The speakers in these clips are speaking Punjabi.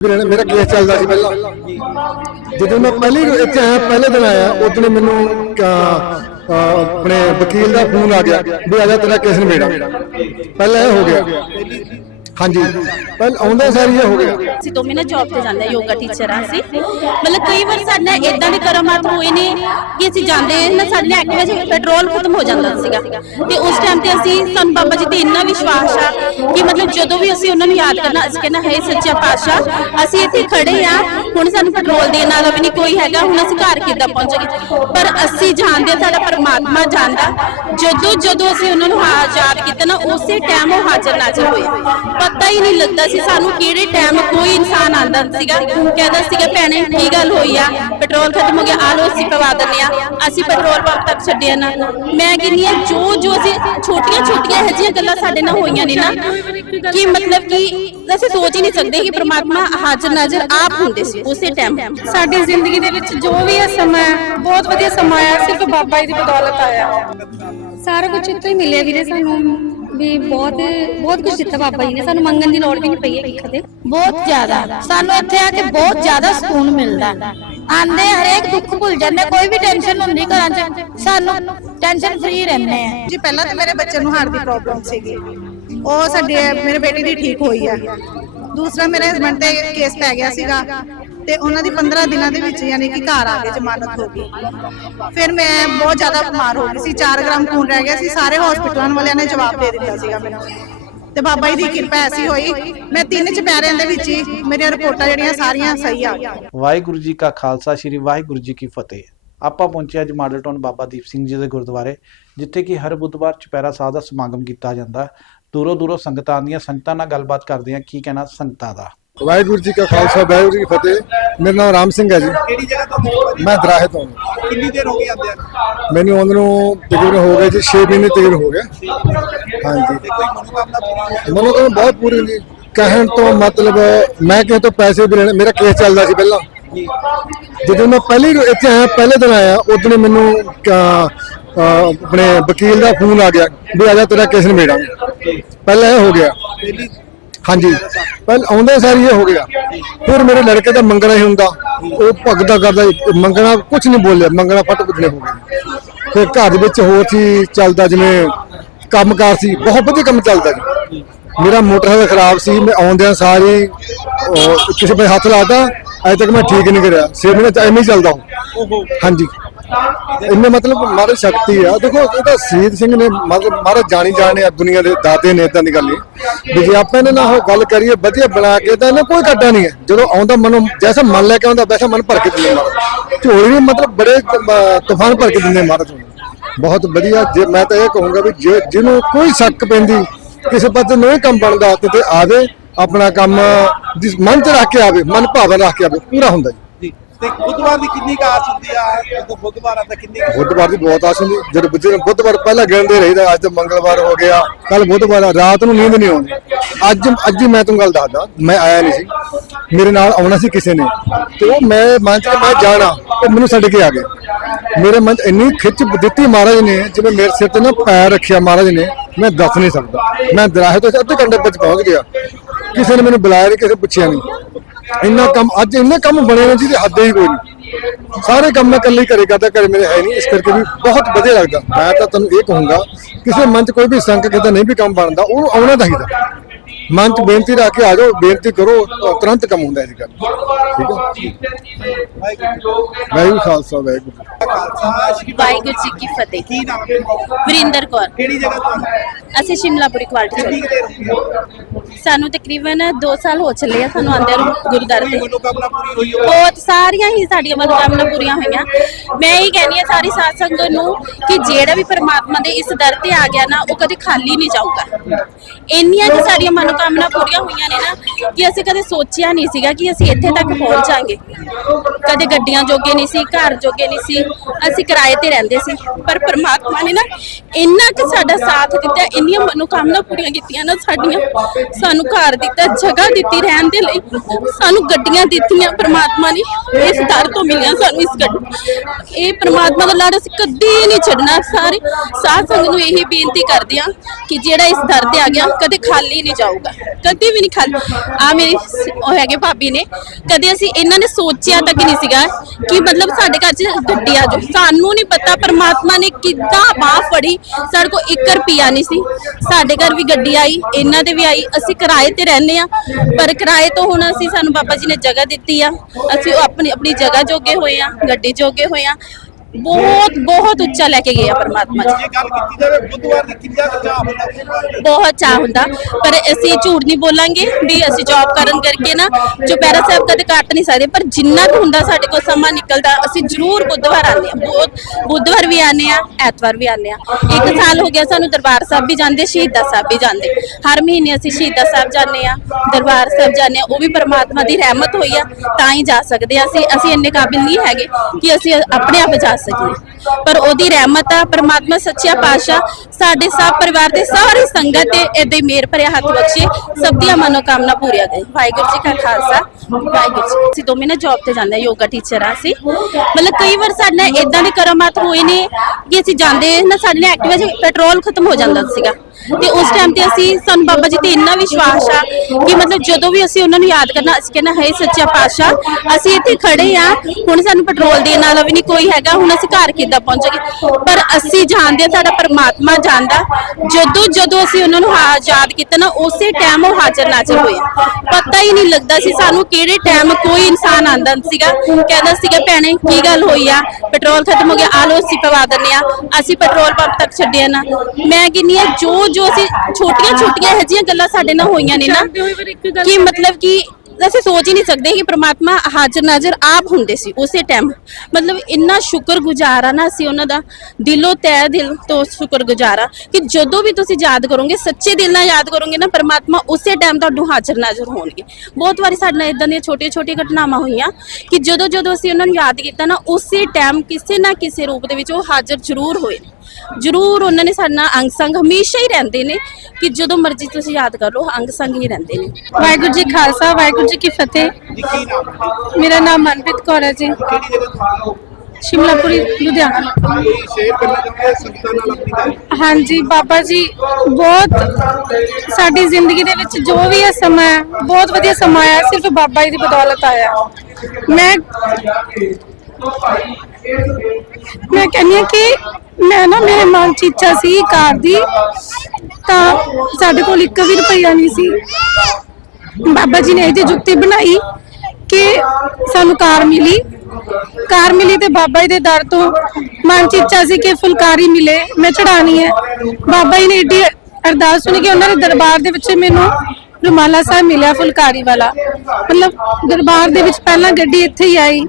ਮੇਰਾ ਕੇਸ ਚੱਲਦਾ ਸੀ ਪਹਿਲਾਂ। ਜਦੋਂ ਮੈਂ ਪਹਿਲੀ ਇੱਥੇ ਆਇਆ, ਪਹਿਲੇ ਦਿਨ ਆਇਆ ਉਦੋਂ ਮੈਨੂੰ ਆਪਣੇ ਵਕੀਲ ਦਾ ਫੋਨ ਆ ਗਿਆ ਵੀ ਆ ਤੇਰਾ ਕੇਸ ਨਿਬੇੜਾ। ਪਹਿਲਾਂ ਇਹ ਹੋ ਗਿਆ। ਹਾਂਜੀ। ਪਹਿਲ ਆਉਂਦਾ ਸਾਰੀ ਇਹ ਹੋ ਗਿਆ। ਅਸੀਂ ਦੋਵੇਂ ਨਾ ਜੌਬ ਤੇ ਜਾਂਦੇ ਯੋਗਾ ਟੀਚਰ ਆ ਅਸੀਂ। ਮਤਲਬ ਕਈ ਵਾਰ ਸਾਡੇ ਨਾਲ ਇਦਾਂ ਦੇ ਕਰਮਾਤ ਹੋਏ ਨੇ ਕਿ ਅਸੀਂ ਜਾਂਦੇ ਨਾ ਸਾਡੇ ਨਾਲ ਐਕਟਿਵਾ 'ਚ ਪੈਟਰੋਲ ਖਤਮ ਹੋ ਜਾਂਦਾ ਸੀਗਾ। ਤੇ ਉਸ ਟਾਈਮ ਤੇ ਅਸੀਂ ਸਾਨੂੰ ਬਾਬਾ ਜੀ ਤੇ ਇੰਨਾ ਵਿਸ਼ਵਾਸ ਆ ਕਿ ਮਤਲਬ ਜਦੋਂ ਵੀ ਅਸੀਂ ਉਹਨਾਂ ਨੂੰ ਯਾਦ ਕਰਨਾ ਅਸੀਂ ਕਹਿੰਦਾ ਹੈ ਸੱਚਾ ਪਾਤਸ਼ਾਹ ਅਸੀਂ ਇੱਥੇ ਖੜੇ ਆ ਹੁਣ ਸਾਨੂੰ ਪੈਟਰੋਲ ਦੇਣ ਵਾਲਾ ਵੀ ਨਹੀਂ ਕੋਈ ਹੈਗਾ ਹੁਣ ਅਸੀਂ ਘਰ ਕਿੱਦਾਂ ਪਹੁੰਚਾਂਗੇ? ਪਰ ਅਸੀਂ ਜਾਣਦੇ ਹਾਂ, ਸਾਡਾ ਪਰਮਾਤਮਾ ਜਾਣਦਾ ਜਦੋਂ ਜਦੋਂ ਅਸੀਂ ਉਹਨਾਂ ਨੂੰ ਯਾਦ ਕੀਤਾ ਨਾ ਉਸੇ ਟਾਈਮ ਉਹ ਹਾਜ਼ਰ ਨਾਜ਼ਰ ਹੋਏ ਪਤਾ ਹੀ ਨਹੀਂ ਲੱਗਦਾ ਸੀ ਸਾਨੂੰ ਕਿਹੜੇ ਟਾਈਮ ਕੋਈ ਇਨਸਾਨ ਆਂਦਾ ਸੀਗਾ। ਕਹਿੰਦਾ ਸੀਗਾ ਭੈਣੇ ਕੀ ਗੱਲ ਹੋਈ ਆ? ਪੈਟਰੋਲ ਖਤਮ ਹੋ ਗਿਆ ਆ ਲੋ ਅਸੀਂ ਪਵਾ ਦਿੰਦੇ ਆ। ਅਸੀਂ ਪੈਟਰੋਲ ਪੰਪ ਤੱਕ ਛੱਡਿਆ ਨਾ। ਮੈਂ ਕਹਿੰਦੀ ਆ ਜੋ ਜੋ ਅਸੀਂ ਛੋਟੀਆਂ ਛੋਟੀਆਂ ਇਹੋ ਜਿਹੀਆਂ ਗੱਲਾਂ ਸਾਡੇ ਨਾਲ ਹੋਈਆਂ ਨੇ ਨਾ ਕਿ ਮਤਲਬ ਕਿ ਅਸੀਂ ਸੋਚ ਹੀ ਨਹੀਂ ਸਕਦੇ ਕਿ ਪ੍ਰਮਾਤਮਾ ਹਾਜ਼ਰ ਨਾਜ਼ਰ ਆਪ ਹੁੰਦੇ ਸੀ ਉਸੇ ਟਾਈਮ ਸਾਡੀ ਜ਼ਿੰਦਗੀ ਦੇ ਵਿੱਚ ਜੋ ਵੀ ਇਹ ਸਮਾਂ ਹੈ, ਬਹੁਤ ਵਧੀਆ ਸਮਾਂ ਆਇਆ ਸਿਰਫ ਬਾਬਾ ਜੀ ਦੀ ਬਦੌਲਤ ਆਇਆ। ਸਾਰਾ ਕੁਝ ਇੱਥੋਂ ਹੀ ਮਿਲਿਆ ਵੀਰੇ ਸਾਨੂੰ। ਵੀ ਬਹੁਤ ਬਹੁਤ ਕੁਝ ਦਿੱਤਾ ਬਾਬਾ ਜੀ ਨੇ। ਸਾਨੂੰ ਮੰਗਣ ਦੀ ਲੋੜ ਵੀ ਨਹੀਂ ਪਈ ਹੈ ਕਿਤੇ ਬਹੁਤ ਜ਼ਿਆਦਾ। ਸਾਨੂੰ ਇੱਥੇ ਆ ਕੇ ਬਹੁਤ ਜ਼ਿਆਦਾ ਸਕੂਨ ਮਿਲਦਾ। ਆਂਦੇ ਹਰੇਕ ਦੁੱਖ ਭੁੱਲ ਜਾਂਦੇ ਕੋਈ ਵੀ ਟੈਨਸ਼ਨ ਹੁੰਦੀ ਘਰਾਂ 'ਚ ਸਾਨੂੰ ਟੈਨਸ਼ਨ ਫ੍ਰੀ ਰਹਿੰਦੇ ਆ। ਜੀ ਪਹਿਲਾਂ ਤਾਂ ਮੇਰੇ ਬੱਚੇ ਨੂੰ ਹਾਰਟ ਦੀ ਪ੍ਰੋਬਲਮ ਸੀਗੀ। ਉਹ ਸਾਡੇ ਮੇਰੇ ਬੇਟੀ ਦੀ ਠੀਕ ਹੋਈ ਆ। ਦੂਸਰਾ ਮੇਰੇ ਹਸਬੰਡ ਤੇ ਕੇਸ ਪੈ ਗਿਆ ਸੀਗਾ। ਤੇ ਉਹਨਾਂ ਦੀ 15 ਦਿਨਾਂ ਦੇ ਵਿੱਚ ਯਾਨੀ ਕਿ ਘਰ ਆ ਕੇ ਜ਼ਮਾਨਤ ਹੋ ਗਈ। ਫਿਰ ਮੈਂ ਬਹੁਤ ਜ਼ਿਆਦਾ ਬਿਮਾਰ ਹੋ ਗਈ ਸੀ। 4 ਗ੍ਰਾਮ ਖੂਨ ਰਹਿ ਗਿਆ ਸੀ। ਸਾਰੇ ਹਸਪੀਟਲਾਂ ਵਾਲਿਆਂ ਨੇ ਜਵਾਬ ਦੇ ਦਿੱਤਾ ਸੀਗਾ ਮੈਨੂੰ। ਤੇ ਬਾਬਾ ਜੀ ਦੀ ਕਿਰਪਾ ਐਸੀ ਹੋਈ। ਮੈਂ ਤਿੰਨ ਚੁਪਹਿਰਿਆਂ ਦੇ ਵਿੱਚ ਹੀ ਮੇਰੀਆਂ ਰਿਪੋਰਟਾਂ ਜਿਹੜੀਆਂ ਸਾਰੀਆਂ ਸਹੀ ਆ ਗਈਆਂ। ਵਾਹਿਗੁਰੂ ਜੀ ਕਾ ਖਾਲਸਾ, ਸ੍ਰੀ ਵਾਹਿਗੁਰੂ ਜੀ ਕੀ ਫਤਿਹ। ਆਪਾਂ ਪਹੁੰਚੇ ਅੱਜ ਮਾਡਲ ਟਾਊਨ ਬਾਬਾ ਦੀਪ ਸਿੰਘ ਜੀ ਦੇ ਗੁਰਦੁਆਰੇ, ਜਿੱਥੇ ਕਿ ਹਰ ਬੁੱਧਵਾਰ ਚੁਪਹਿਰਾ ਸਾਹਿਬ ਦਾ ਸਮਾਗਮ ਕੀਤਾ ਜਾਂਦਾ। ਦੂਰੋਂ ਦੂਰੋਂ ਸੰਗਤਾਂ ਆਉਂਦੀਆਂ। ਸੰਗਤਾਂ ਨਾਲ ਗੱਲਬਾਤ ਕਰਦੇ ਆ ਕੀ ਕਹਿਣਾ ਸੰਗਤਾਂ ਦਾ? ਵਾਹਿਗੁਰੂ ਜੀ ਕਾ ਖਾਲਸਾ ਵਾਹਿਗੁਰੂ ਜੀ ਕੀ ਫਤਿਹ। ਮੇਰਾ ਨਾਮ ਰਾਮ ਸਿੰਘ ਹੈ ਜੀ। ਕਿਹੜੀ ਜਗ੍ਹਾ ਤੋਂ ਹੋ? ਮੈਂ ਦਰਾਹੇ ਤੋਂ। ਹਾਂ। ਕਿੰਨੀ ਦੇਰ ਹੋ ਗਈ ਆਂਦੇ ਆ ਮੈਨੂੰ ਆਉਂਦੇ ਨੂੰ ਤਕਰੀਬਨ ਹੋ ਗਏ ਜੀ 6 ਮਹੀਨੇ ਤਕਰੀਬਨ ਹੋ ਗਏ। ਹਾਂਜੀ। ਕੋਈ ਮਨੋਕਾਮਨਾ ਪੂਰੀ ਹੋਈ? ਮੈਨੂੰ ਤਾਂ ਬਹੁਤ ਪੂਰੀ ਜੀ ਕਹਿਣ ਤੋਂ ਮਤਲਬ ਮੈਂ ਕਿਸੇ ਤੋਂ ਪੈਸੇ ਵੀ ਲੈਣੇ ਮੇਰਾ ਕੇਸ ਚੱਲਦਾ ਸੀ ਪਹਿਲਾਂ। ਜਦੋਂ ਮੈਂ ਪਹਿਲੀ ਇੱਥੇ ਆਇਆ ਪਹਿਲੇ ਦਿਨ ਆਇਆ ਉਦੋਂ ਮੈਨੂੰ ਅਹ, ਅਹ, ਆਪਣੇ ਵਕੀਲ ਦਾ ਫੋਨ ਆ ਗਿਆ ਵੀ ਆ ਜਾ ਤੇਰਾ ਕੇਸ ਨਿਬੇੜਾਂਗੇ। ਪਹਿਲਾਂ ਇਹ ਹੋ ਗਿਆ। ਹਾਂਜੀ। ਪਹਿਲ ਆਉਂਦਾ ਸਾਰੀ ਇਹ ਹੋ ਗਿਆ। ਫਿਰ ਮੇਰੇ ਲੜਕੇ ਦਾ ਮੰਗਣਾ ਹੀ ਹੁੰਦਾ। ਉਹ ਭਗਦਾ ਕਰਦਾ ਮੰਗਣਾ ਕੁਝ ਨਹੀਂ ਬੋਲਿਆ। ਮੰਗਣਾ ਫਟ ਕੁੱਟਨੇ ਹੋ ਗਏ ਫਿਰ ਘਰ ਦੇ ਵਿੱਚ ਹੋਰ ਸੀ ਚੱਲਦਾ ਜਿਵੇਂ ਕੰਮਕਾਰ ਸੀ। ਬਹੁਤ ਵਧੀਆ ਕੰਮ ਚੱਲਦਾ ਜੀ ਮੇਰਾ ਮੋਟਰਸਾਈਕਲ ਖਰਾਬ ਸੀ। ਮੈਂ ਆਉਂਦਿਆਂ ਸਾਰੀ ਕਿਸੇ पे ਹੱਥ ਲਾਤਾ। ਅਜੇ ਤੱਕ ਮੈਂ ਠੀਕ ਨਹੀਂ ਕਰਿਆ। ਛੇ ਮਹੀਨੇ ਐਵੇਂ ਹੀ ਚੱਲਦਾ ਹੂੰ ਹਾਂਜੀ। ਇੰਨੇ ਮਤਲਬ ਮਾਰੇ ਸ਼ਕਤੀ ਆ। ਦੇਖੋ, ਇਹ ਤਾਂ ਸ਼ਹੀਦ ਸਿੰਘ ਨੇ ਮਤਲਬ ਮਹਾਰਾਜ ਜਾਣੀ ਜਾਣੇ ਆ ਦੁਨੀਆ ਦੇ ਦਾਤੇ ਨੇ ਇਦਾਂ ਦੀ ਗੱਲ ਨਹੀਂ। ਵੀ ਜੇ ਆਪਾਂ ਇਹਨਾਂ ਨਾਲ ਗੱਲ ਕਰੀਏ, ਵਧੀਆ ਬਣਾ ਕੇ ਤਾਂ ਇਹਨਾਂ ਕੋਈ ਕੱਟਾ ਨਹੀਂ ਹੈ। ਜਦੋਂ ਆਉਂਦਾ ਮਨੋਂ, ਜੈਸਾ ਮਨ ਲੈ ਕੇ ਆਉਂਦਾ, ਵੈਸਾ ਮਨ ਭਰ ਕੇ ਦਿੰਦੇ ਮਹਾਰਾਜ। ਝੋਲੀ ਵੀ ਮਤਲਬ ਬੜੇ ਤੂਫਾਨ ਭਰ ਕੇ ਦਿੰਦੇ ਮਹਾਰਾਜ ਬਹੁਤ ਵਧੀਆ। ਜੇ ਮੈਂ ਤਾਂ ਇਹ ਕਹੂੰਗਾ ਵੀ ਜੇ ਜਿਹਨੂੰ ਕੋਈ ਸ਼ੱਕ ਪੈਂਦੀ, ਕਿਸੇ ਪਾਸੇ ਨਹੀਂ ਕੰਮ ਬਣਦਾ, ਤੇ ਆਵੇ, ਆਪਣਾ ਕੰਮ ਮਨ ਚ ਰੱਖ ਕੇ ਆਵੇ, ਮਨ ਭਾਵਨ ਰੱਖ ਕੇ ਆਵੇ, ਪੂਰਾ ਹੁੰਦਾ ਜੀ। ਤੇ ਬੁੱਧਵਾਰ ਦੀ ਕਿੰਨੀ ਕਾਸ ਹੁੰਦੀ ਆ? ਜਦੋਂ ਬੁੱਧਵਾਰ ਆਉਂਦਾ ਕਿੰਨੀ ਕੁ- ਬੁੱਧਵਾਰ ਦੀ ਬਹੁਤ ਆਸ ਹੁੰਦੀ ਜਦੋਂ ਬੁੱਧ- ਬੁੱਧਵਾਰ ਪਹਿਲਾਂ ਗਿਣਦੇ ਰਹੀਦਾ ਅੱਜ ਤਾਂ ਮੰਗਲਵਾਰ ਹੋ ਗਿਆ ਕੱਲ ਬੁੱਧਵਾਰ ਆ, ਰਾਤ ਨੂੰ ਨੀਂਦ ਨਹੀਂ ਆਉਂਦੀ। ਅੱਜ ਅੱਜ ਹੀ ਮੈਂ ਤੁਹਾਨੂੰ ਗੱਲ ਦੱਸਦਾ ਮੈਂ ਆਇਆ ਨਹੀਂ ਸੀ। ਮੇਰੇ ਨਾਲ ਆਉਣਾ ਸੀ ਕਿਸੇ ਨੇ। ਤੇ ਉਹ ਮੈਂ ਮਨ ਚ ਮੈਂ ਜਾਣਾ ਉਹ ਮੈਨੂੰ ਛੱਡ ਕੇ ਆ ਗਏ। ਮੇਰੇ ਮਨ ਚ ਇੰਨੀ ਖਿੱਚ ਦਿੱਤੀ ਮਹਾਰਾਜ ਨੇ ਜਿਵੇਂ ਮੇਰੇ ਸਿਰ ਤੇ ਨਾ ਪੈਰ ਰੱਖਿਆ ਮਹਾਰਾਜ ਨੇ ਮੈਂ ਦੱਸ ਨਹੀਂ ਸਕਦਾ। ਮੈਂ ਦਰਾਹੇ ਤੋਂ ਅੱਧੇ ਘੰਟੇ ਵਿੱਚ ਪਹੁੰਚ ਗਿਆ। ਕਿਸੇ ਨੇ ਮੈਨੂੰ ਬੁਲਾਇਆ ਨਹੀਂ ਕਿਸੇ ਪੁੱਛਿਆ ਨਹੀਂ। ਇੰਨਾ ਕੰਮ ਅੱਜ ਇੰਨੇ ਕੰਮ ਬਣੇ ਨੇ ਜਿਹਦੇ ਹੱਦ ਹੀ ਕੋਈ ਨਹੀਂ। ਸਾਰੇ ਕੰਮ ਮੈਂ ਇਕੱਲੇ ਹੀ ਕਰੇ ਕਰਦਾ ਘਰੇ ਮੇਰੇ ਹੈ ਨਹੀਂ ਇਸ ਕਰਕੇ ਵੀ ਬਹੁਤ ਵਧੀਆ ਲੱਗਦਾ। ਮੈਂ ਤਾਂ ਤੁਹਾਨੂੰ ਇਹ ਕਹੂੰਗਾ ਕਿਸੇ ਮਨ 'ਚ ਕੋਈ ਵੀ ਸੰਕ ਕਿਤੇ ਨਹੀਂ ਵੀ ਕੰਮ ਬਣਦਾ ਉਹ ਆਉਣਾ ਚਾਹੀਦਾ। ਮਨ 'ਚ ਬੇਨਤੀ ਰੱਖ ਕੇ ਆ ਜਾਓ ਬੇਨਤੀ ਕਰੋ ਤੁਰੰਤ ਕੰਮ ਹੁੰਦਾ ਇਸ ਗੱਲ। ਠੀਕ ਹੈ? ਵਾਹਿਗੁਰੂ ਖਾਲਸਾ ਵਾਹਿਗੁਰੂ। ਵਾਹਿਗੁਰੂ ਜੀ ਕੀ ਫਤਿਹ। ਕੀ ਨਾਮ ਹੈ? ਵਰਿੰਦਰ ਕੌਰ। ਕਿਹੜੀ ਜਗ੍ਹਾ ਤੋਂ? ਅਸੀਂ ਸ਼ਿਮਲਾਪੁਰੀ ਕੁਆਲਟੀ ਤੋਂ। ਸਾਨੂੰ ਤਕਰੀਬਨ 2 ਸਾਲ ਹੋ ਚੱਲੇ ਆ ਸਾਨੂੰ ਆਂਦੇ ਨੂੰ ਗੁਰਦਾਰੇ ਤੇ। ਮਨੋਕਾਮਨਾ ਪੂਰੀ ਹੋਈ ਹੋਵੇ ਬਹੁਤ ਸਾਰੀਆਂ ਹੀ ਸਾਡੀਆਂ ਮਨੋਕਾਮਨਾ ਪੂਰੀਆਂ ਹੋਈਆਂ। ਮੈਂ ਇਹ ਕਹਿੰਦੀ ਆ ਸਾਰੀ ਸਾਧ ਸੰਗਤ ਨੂੰ ਕਿ ਜਿਹੜਾ ਵੀ ਪਰਮਾਤਮਾ ਦੇ ਇਸ ਦਰ ਤੇ ਆ ਗਿਆ ਨਾ ਉਹ ਕਦੇ ਖਾਲੀ ਨਹੀਂ ਜਾਊਗਾ। ਇੰਨੀਆਂ ਕਿ ਸਾਡੀਆਂ ਮਨੋਕਾਮਨਾ ਪੂਰੀਆਂ ਹੋਈਆਂ ਨੇ ਨਾ ਕਿ ਅਸੀਂ ਕਦੇ ਸੋਚਿਆ ਨਹੀਂ ਸੀਗਾ ਕਿ ਅਸੀਂ ਇੱਥੇ ਤੱਕ ਪਹੁੰਚਾਂਗੇ ਕਦੇ ਗੱਡੀਆਂ ਜੋਗੇ ਨਹੀਂ ਸੀ ਘਰ ਜੋਗੇ ਨਹੀਂ ਸੀ ਅਸੀਂ ਕਿਰਾਏ ਤੇ ਰਹਿੰਦੇ ਸੀ। ਪਰ ਪਰਮਾਤਮਾ ਨੇ ਨਾ ਇੰਨਾ ਕਿ ਸਾਡਾ ਸਾਥ ਦਿੱਤਾ ਇੰਨੀਆਂ ਮਨੋਕਾਮਨਾ ਪੂਰੀਆਂ ਕੀਤੀਆਂ ਨਾ ਸਾਡੀਆਂ ਸਾਨੂੰ ਘਰ ਦਿੱਤਾ ਜਗ੍ਹਾ ਦਿੱਤੀ ਰਹਿਣ ਦੇ ਲਈ। ਸਾਨੂੰ ਗੱਡੀਆਂ ਦਿੱਤੀਆਂ ਪ੍ਰਮਾਤਮਾ ਨੇ। ਇਸ ਦਰ ਤੋਂ ਮਿਲਿਆ ਸਾਨੂੰ ਇਸ ਗੱਡੀ। ਇਹ ਪ੍ਰਮਾਤਮਾ ਦਾ ਲੜ ਅਸੀਂ ਕਦੀ ਨਹੀਂ ਛੱਡਣਾ। ਸਾਰੇ ਸਾਧ ਸੰਗਤ ਨੂੰ ਇਹੀ ਬੇਨਤੀ ਕਰਦੇ ਆ ਕਿ ਜਿਹੜਾ ਇਸ ਦਰ ਤੇ ਆ ਗਿਆ, ਕਦੇ ਖਾਲੀ ਨਹੀਂ ਜਾਊਗਾ। ਕਦੇ ਵੀ ਨਹੀਂ ਖਾਲੀ। ਆ ਮੇਰੇ ਉਹ ਹੈਗੇ ਭਾਬੀ ਨੇ। ਕਦੇ ਅਸੀਂ ਇਹਨਾਂ ਨੇ ਸੋਚਿਆ ਤੱਕ ਨਹੀਂ ਸੀਗਾ ਕਿ ਮਤਲਬ ਸਾਡੇ ਘਰ 'ਚ ਗੱਡੀ ਆ ਜੋ ਸਾਨੂੰ ਨਹੀਂ ਪਤਾ ਪਰਮਾਤਮਾ ਨੇ ਕਿੱਦਾਂ ਬਾਹ ਫੜੀ। ਸਾਡੇ ਕੋਲ 1 ਰੁਪਿਆ ਨਹੀਂ ਸੀ। ਸਾਡੇ ਘਰ ਵੀ ਗੱਡੀ ਆਈ, ਇਹਨਾਂ ਦੇ ਵੀ ਆਈ। ਅਸੀਂ ਅਸੀਂ ਕਿਰਾਏ ਤੇ ਰਹਿੰਦੇ ਆ ਪਰ ਕਿਰਾਏ ਤੋਂ ਹੁਣ ਅਸੀਂ ਸਾਨੂੰ ਬਾਬਾ ਜੀ ਨੇ ਜਗ੍ਹਾ ਦਿੱਤੀ ਆ। ਅਸੀਂ ਉਹ ਆਪਣੀ ਆਪਣੀ ਜਗ੍ਹਾ ਜੋਗੇ ਹੋਏ ਆ ਗੱਡੀ ਜੋਗੇ ਹੋਏ ਆ ਬਹੁਤ ਬਹੁਤ ਉੱਚਾ ਲੈ ਕੇ ਗਏ ਆ ਪਰਮਾਤਮਾ ਜੀ। ਜੇ ਗੱਲ ਕੀਤੀ ਜਾਵੇ ਬੁੱਧਵਾਰ ਦੀ ਕਿੰਨਾ ਚਾਹ ਹੁੰਦਾ? ਬਹੁਤ ਚਾਹ ਹੁੰਦਾ। ਪਰ ਅਸੀਂ ਝੂਠ ਨਹੀਂ ਬੋਲਾਂਗੇ ਵੀ ਅਸੀਂ ਜੌਬ ਕਰਨ ਕਰਕੇ ਨਾ ਚੁਪਹਿਰਾ ਸਾਹਿਬ ਕਦੇ ਕੱਟ ਨਹੀਂ ਸਕਦੇ। ਪਰ ਜਿੰਨਾ ਕੁ ਹੁੰਦਾ ਸਾਡੇ ਕੋਲ ਸਮਾਂ ਨਿਕਲਦਾ ਅਸੀਂ ਜ਼ਰੂਰ ਬੁੱਧਵਾਰ ਆਉਂਦੇ ਆ ਬਹੁਤ ਬੁੱਧਵਾਰ ਵੀ ਆਉਂਦੇ ਆ ਐਤਵਾਰ ਵੀ ਆਉਂਦੇ ਆ ਇੱਕ ਸਾਲ ਹੋ ਗਿਆ ਸਾਨੂੰ ਦਰਬਾਰ ਸਾਹਿਬ ਵੀ ਜਾਂਦੇ ਸ਼ਹੀਦਾਂ ਸਾਹਿਬ ਵੀ ਜਾਂਦੇ। ਹਰ ਮਹੀਨੇ ਅਸੀਂ ਸ਼ਹੀਦਾਂ ਸਾਹਿਬ ਜਾਂਦੇ ਆ ਦਰਬਾਰ ਸਾਹਿਬ ਜਾਂਦੇ ਆ ਉਹ ਵੀ ਪਰਮਾਤਮਾ ਦੀ ਰਹਿਮਤ ਹੋਈ ਆ ਤਾਂ ਹੀ ਜਾ ਸਕਦੇ ਆ ਅਸੀਂ। ਅਸੀਂ ਇੰਨੇ ਕਾਬਿਲ ਨਹੀਂ ਹੈਗੇ ਕਿ ਅਸੀਂ ਆਪਣੇ ਆਪ ਜਾ ਸਕੀਏ ਪਰ ਉਹਦੀ ਰਹਿਮਤ ਆ, ਪਰਮਾਤਮਾ ਸੱਚਿਆ ਪਾਤਸ਼ਾਹ ਸਾਡੇ ਸਭ ਪਰਿਵਾਰ ਦੇ ਸਾਰੀ ਸੰਗਤ ਤੇ ਏਦਾਂ ਮੇਰ ਭਰਿਆ ਹੱਥ ਬਖਸ਼ੇ, ਸਭ ਦੀਆਂ ਮਨੋਕਾਮਨਾ ਪੂਰੀਆਂ ਕਰੇ। ਵਾਹਿਗੁਰੂ ਜੀ ਕਾ ਖਾਲਸਾ, ਵਾਹਿਗੁਰੂ ਜੀ ਅਸੀਂ ਦੋਵੇਂ ਨਾ ਜੌਬ ਤੇ ਜਾਂਦੇ ਆ ਯੋਗਾ ਟੀਚਰ ਆ ਅਸੀਂ। ਮਤਲਬ ਕਈ ਵਾਰ ਸਾਡੇ ਨਾਲ ਇਦਾਂ ਦੇ ਕਰਮਾਤ ਹੋਏ ਨੇ ਕਿ ਅਸੀਂ ਜਾਂਦੇ ਨਾ ਸਾਡੇ ਨਾਲ ਐਕਟਿਵਾ 'ਚ ਪੈਟਰੋਲ ਖਤਮ ਹੋ ਜਾਂਦਾ ਸੀਗਾ। ਤੇ ਉਸ ਟਾਈਮ ਤੇ ਅਸੀਂ, ਸਾਨੂੰ ਬਾਬਾ ਜੀ ਤੇ ਇੰਨਾ ਵਿਸ਼ਵਾਸ ਆ ਕਿ ਮਤਲਬ ਜਦੋਂ ਵੀ ਅਸੀਂ ਉਹਨਾਂ ਨੂੰ ਯਾਦ ਕਰਨਾ, ਅਸੀਂ ਕਹਿੰਨਾ ਹੈ ਸੱਚਾ ਪਾਤਸ਼ਾਹ, ਅਸੀਂ ਇੱਥੇ ਖੜੇ ਆ ਹੁਣ ਸਾਨੂੰ ਪੈਟਰੋਲ ਦੇਣ ਵਾਲਾ ਵੀ ਨਹੀਂ ਕੋਈ ਹੈਗਾ, ਹੁਣ ਅਸੀਂ ਘਰ ਕਿੱਦਾਂ ਪਹੁੰਚਾਂਗੇ ਪਰ ਅਸੀਂ ਜਾਣਦੇ ਹਾਂ ਸਾਡਾ ਪਰਮਾਤਮਾ ਜਾਣਦਾ। ਜਦੋਂ ਜਦੋਂ ਅਸੀਂ ਉਹਨਾਂ ਨੂੰ ਯਾਦ ਕੀਤਾ ਨਾ ਉਸੇ ਟਾਈਮ ਉਹ ਹਾਜ਼ਰ ਨਾਜ਼ਰ ਹੋਏ। ਪਤਾ ਹੀ ਨਹੀਂ ਲੱਗਦਾ ਸੀ ਸਾਨੂੰ ਕਿਹੜੇ ਟਾਈਮ ਕੋਈ ਇਨਸਾਨ ਆਂਦਾ ਸੀਗਾ। ਕਹਿੰਦਾ ਸੀਗਾ ਭੈਣੇ ਕੀ ਗੱਲ ਹੋਈ ਆ? ਪੈਟਰੋਲ ਖਤਮ ਹੋ ਗਿਆ। ਆ ਲੋ ਅਸੀਂ ਪਵਾ ਦਿੰਦੇ ਆ ਅਸੀਂ ਪੈਟਰੋਲ ਪੰਪ ਤੱਕ ਛੱਡਿਆ ਨਾ। ਮੈਂ ਕਹਿੰਦੀ ਆ ਜੋ ਜੋ ਅਸੀਂ ਛੋਟੀਆਂ ਛੋਟੀਆਂ ਇਹੋ ਜਿਹੀਆਂ ਗੱਲਾਂ ਸਾਡੇ ਨਾਲ ਹੋਈਆਂ ਨੇ ਨਾ ਕਿ ਮਤਲਬ ਕਿ ਅਸੀਂ ਸੋਚ ਹੀ ਨਹੀਂ ਸਕਦੇ ਕਿ ਪ੍ਰਮਾਤਮਾ ਹਾਜ਼ਰ ਨਾਜ਼ਰ ਆਪ ਹੁੰਦੇ ਸੀ ਉਸੇ ਟਾਈਮ ਮਤਲਬ ਇੰਨਾ ਸ਼ੁਕਰਗੁਜ਼ਾਰ ਆ ਨਾ ਅਸੀਂ ਉਹਨਾਂ ਦਾ, ਦਿਲੋਂ ਤਹਿ ਦਿਲ ਤੋਂ ਸ਼ੁਕਰਗੁਜ਼ਾਰ ਆ ਕਿ ਜਦੋਂ ਵੀ ਤੁਸੀਂ ਯਾਦ ਕਰੋਗੇ, ਸੱਚੇ ਦਿਲ ਨਾਲ ਯਾਦ ਕਰੋਗੇ ਨਾ, ਪ੍ਰਮਾਤਮਾ ਉਸੇ ਟਾਈਮ ਤੁਹਾਨੂੰ ਹਾਜ਼ਰ ਨਾਜ਼ਰ ਹੋਣਗੇ। ਬਹੁਤ ਵਾਰੀ ਸਾਡੇ ਨਾਲ ਇਦਾਂ ਦੀਆਂ ਛੋਟੀਆਂ ਛੋਟੀਆਂ ਘਟਨਾਵਾਂ ਹੋਈਆਂ ਕਿ ਜਦੋਂ ਜਦੋਂ ਅਸੀਂ ਉਹਨਾਂ ਨੂੰ ਯਾਦ ਕੀਤਾ ਨਾ, ਉਸੇ ਟਾਈਮ ਕਿਸੇ ਨਾ ਕਿਸੇ ਰੂਪ ਦੇ ਵਿੱਚ ਉਹ ਹਾਜ਼ਰ ਜ਼ਰੂਰ ਹੋਏ ਨੇ। ਜ਼ਰੂਰ ਉਹਨਾਂ ਨੇ ਸਾਡੇ ਨਾਲ ਅੰਗ ਸੰਗ ਹਮੇਸ਼ਾ ਹੀ ਰਹਿੰਦੇ ਨੇ ਕਿ ਜਦੋਂ ਮਰਜ਼ੀ ਤੁਸੀਂ ਯਾਦ ਕਰ ਲਓ ਅੰਗ ਸੰਗ ਹੀ ਰਹਿੰਦੇ ਨੇ। ਵਾਹਿਗੁਰੂ ਜੀ ਖਾਲਸਾ, ਵਾਹਿਗੁਰੂ ਜੀ ਕੀ ਫਤਿਹ। ਮੇਰਾ ਨਾਮ ਮਨਪ੍ਰੀਤ ਕੌਰ ਹੈ ਜੀ। ਸ਼ਿਮਲਾਪੁਰੀ, ਲੁਧਿਆਣਾ। ਹਾਂਜੀ, ਬਾਬਾ ਜੀ, ਬਹੁਤ ਸਾਡੀ ਜ਼ਿੰਦਗੀ ਦੇ ਵਿੱਚ ਜੋ ਵੀ ਇਹ ਸਮਾਂ ਹੈ, ਬਹੁਤ ਵਧੀਆ ਸਮਾਂ ਆਇਆ, ਸਿਰਫ ਬਾਬਾ ਜੀ ਦੀ ਬਦੌਲਤ ਆਇਆ। ਮੈਂ ਮੈਂ ਕਹਿੰਦੀ ਹਾਂ ਕਿ ਮੈਂ ਨਾ, ਮੇਰੇ ਮਨ ਚ ਇੱਛਾ ਸੀ ਕਾਰ ਦੀ, ਤਾਂ ਸਾਡੇ ਕੋਲ ਇੱਕ ਵੀ ਰੁਪਈਆ ਨਹੀਂ ਸੀ। ਬਾਬਾ ਜੀ ਨੇ ਇਹ ਜਿਹੀ ਜੁਗਤੀ ਬਣਾਈ ਕਿ ਸਾਨੂੰ ਕਾਰ ਮਿਲੀ। ਕਾਰ ਮਿਲੀ ਤੇ ਬਾਬਾ ਜੀ ਦੇ ਦਰ ਤੋਂ ਮਨ ਚ ਇੱਛਾ ਸੀ ਕਿ ਫੁਲਕਾਰੀ ਮਿਲੇ, ਮੈਂ ਚੜਾਣੀ ਹੈ। ਬਾਬਾ ਜੀ ਨੇ ਏਡੀ ਅਰਦਾਸ ਸੁਣੀ ਕਿ ਉਹਨਾਂ ਦੇ ਦਰਬਾਰ ਦੇ ਵਿੱਚ ਮੈਨੂੰ ਰੁਮਾਲਾ ਸਾਹਿਬ ਮਿਲਿਆ ਫੁਲਕਾਰੀ ਵਾਲਾ। ਮਤਲਬ ਦਰਬਾਰ ਦੇ ਵਿੱਚ ਪਹਿਲਾਂ ਗੱਡੀ ਇੱਥੇ ਹੀ ਆਈ।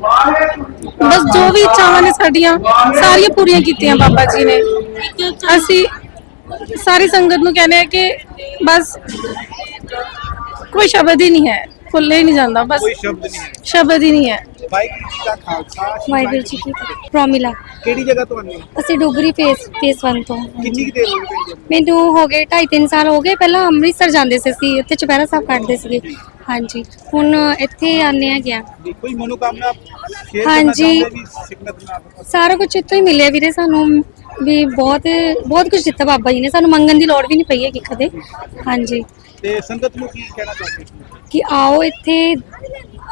ਬਸ ਜੋ ਵੀ ਇੱਛਾਵਾਂ ਨੇ ਸਾਡੀਆਂ, ਸਾਰੀਆਂ ਪੂਰੀਆਂ ਕੀਤੀਆਂ ਬਾਬਾ ਜੀ ਨੇ। ਅਸੀਂ ਸਾਰੀ ਸੰਗਤ ਨੂੰ ਕਹਿੰਦੇ ਆ ਕਿ ਬਸ ਕੋਈ ਸ਼ਬਦ ਹੀ ਨਹੀਂ ਹੈ। ਫੁੱਲੇ ਹੀ ਨਹੀਂ ਜਾਂਦਾ ਬਸ ਕੋਈ ਸ਼ਬਦ ਨਹੀਂ ਹੈ। ਸ਼ਬਦ ਹੀ ਨਹੀਂ ਹੈ। ਵਾਹਿਗੁਰੂ ਜੀ ਦਾ ਖਾਲਸਾ ਵਾਹਿਗੁਰੂ ਜੀ ਕੀ ਪ੍ਰੋਮਿਲਾ। ਕਿਹੜੀ ਜਗ੍ਹਾ ਤੋਂ ਆਉਂਦੇ ਹੋ? ਅਸੀਂ ਡੋਗਰੀ ਫੇਸ ਫੇਸ 1 ਤੋਂ। ਕਿੰਨੀ ਕੁ ਦੇਰ ਹੋ ਗਈ ਪਿੰਡ ਮੈਨੂੰ ਹੋ ਗਏ 2.5 3 ਸਾਲ ਹੋ ਗਏ। ਪਹਿਲਾਂ ਅੰਮ੍ਰਿਤਸਰ ਜਾਂਦੇ ਸੀ ਅਸੀਂ ਇੱਥੇ ਚੁਪਹਿਰਾ ਸਾਹਿਬ ਕੱਢਦੇ ਸੀਗੇ। ਹਾਂਜੀ। ਹੁਣ ਇੱਥੇ ਆਨੇ ਆ। ਗਿਆ ਕੋਈ ਮਨੋਕਾਮਨਾ ਸ਼ੇਅਰ ਹਾਂਜੀ। ਕਰਨਾ ਚਾਹੁੰਦੇ ਵੀ ਸਿਕਨਤ ਨਾਲ? ਸਾਰਾ ਕੁਝ ਇੱਥੋਂ ਹੀ ਮਿਲਿਆ ਵੀਰੇ ਸਾਨੂੰ। ਵੀ ਬਹੁਤ ਬਹੁਤ ਕੁਝ ਦਿੱਤਾ ਬਾਬਾ ਜੀ ਨੇ। ਸਾਨੂੰ ਮੰਗਣ ਦੀ ਲੋੜ ਵੀ ਨਹੀਂ ਪਈ ਹੈਗੀ ਕਦੇ। ਹਾਂਜੀ। ਤੇ ਸੰਗਤ ਨੂੰ ਕੀ ਕਹਿਣਾ ਚਾਹੁੰਦੇ ਕਿ ਆਓ ਇੱਥੇ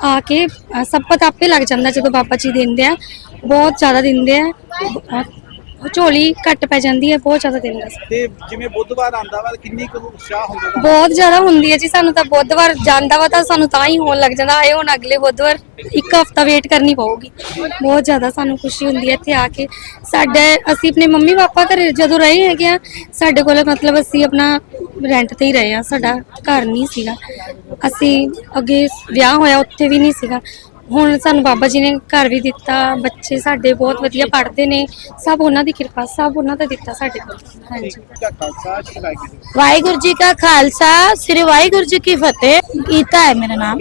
ਆ ਕੇ ਅ, ਸਭ ਪਤਾ ਆਪੇ ਲੱਗ ਜਾਂਦਾ ਜਦੋਂ ਬਾਬਾ ਜੀ ਦਿੰਦੇ ਆ। ਬਹੁਤ ਜ਼ਿਆਦਾ ਦਿੰਦੇ ਆ। ਅ, ਝੋਲੀ ਘੱਟ ਪੈ ਜਾਂਦੀ ਹੈ ਬਹੁਤ ਜ਼ਿਆਦਾ ਦਿੰਦੇ ਆ। ਤੇ ਜਿਵੇਂ ਬੁੱਧਵਾਰ ਆਂਦਾ ਵਾ ਕਿੰਨੀ ਕੁ ਉਤਸ਼ਾਹ ਹੁੰਦਾ ਵਾ? ਬਹੁਤ ਜ਼ਿਆਦਾ ਹੁੰਦੀ ਹੈ ਜੀ ਸਾਨੂੰ ਤਾਂ ਬੁੱਧਵਾਰ ਜਾਂਦਾ ਵਾ ਤਾਂ ਸਾਨੂੰ ਤਾਂ ਹੀ ਹੋਣ ਲੱਗ ਜਾਂਦਾ। ਆਏ ਹੁਣ ਅਗਲੇ ਬੁੱਧਵਾਰ ਇੱਕ ਹਫਤਾ ਵੇਟ ਕਰਨੀ ਪਊਗੀ। ਬਹੁਤ ਜ਼ਿਆਦਾ ਸਾਨੂੰ ਖੁਸ਼ੀ ਹੁੰਦੀ ਹੈ ਇੱਥੇ ਆ ਕੇ। ਸਾਡੇ ਅਸੀਂ ਆਪਣੇ ਮੰਮੀ ਪਾਪਾ ਘਰੇ ਜਦੋਂ ਰਹੇ ਹੈਗੇ ਆ ਸਾਡੇ ਕੋਲ ਮਤਲਬ ਅਸੀਂ ਆਪਣਾ ਰੈਂਟ ਤੇ ਹੀ ਰਹੇ ਆ ਸਾਡਾ ਘਰ ਨਹੀਂ ਸੀਗਾ। ਅਸੀਂ ਅੱਗੇ ਵਿਆਹ ਹੋਇਆ ਉੱਥੇ ਵੀ ਨਹੀਂ ਸੀਗਾ। ਹੁਣ ਸਾਨੂੰ ਬਾਬਾ ਜੀ ਨੇ ਘਰ ਵੀ ਦਿੱਤਾ ਬੱਚੇ ਸਾਡੇ ਬਹੁਤ ਵਧੀਆ ਪੜ੍ਹਦੇ ਨੇ ਸਭ ਉਹਨਾਂ ਦੀ ਕਿਰਪਾ ਸਭ ਉਹਨਾਂ ਦਾ ਦਿੱਤਾ ਸਾਡੇ ਕੋਲ। ਹਾਂਜੀ। ਵਾਹਿਗੁਰੂ ਜੀ ਕਾ ਖਾਲਸਾ ਸ੍ਰੀ ਵਾਹਿਗੁਰੂ ਜੀ ਕੀ ਫਤਿਹ। ਗੀਤਾ ਹੈ ਮੇਰਾ ਨਾਮ।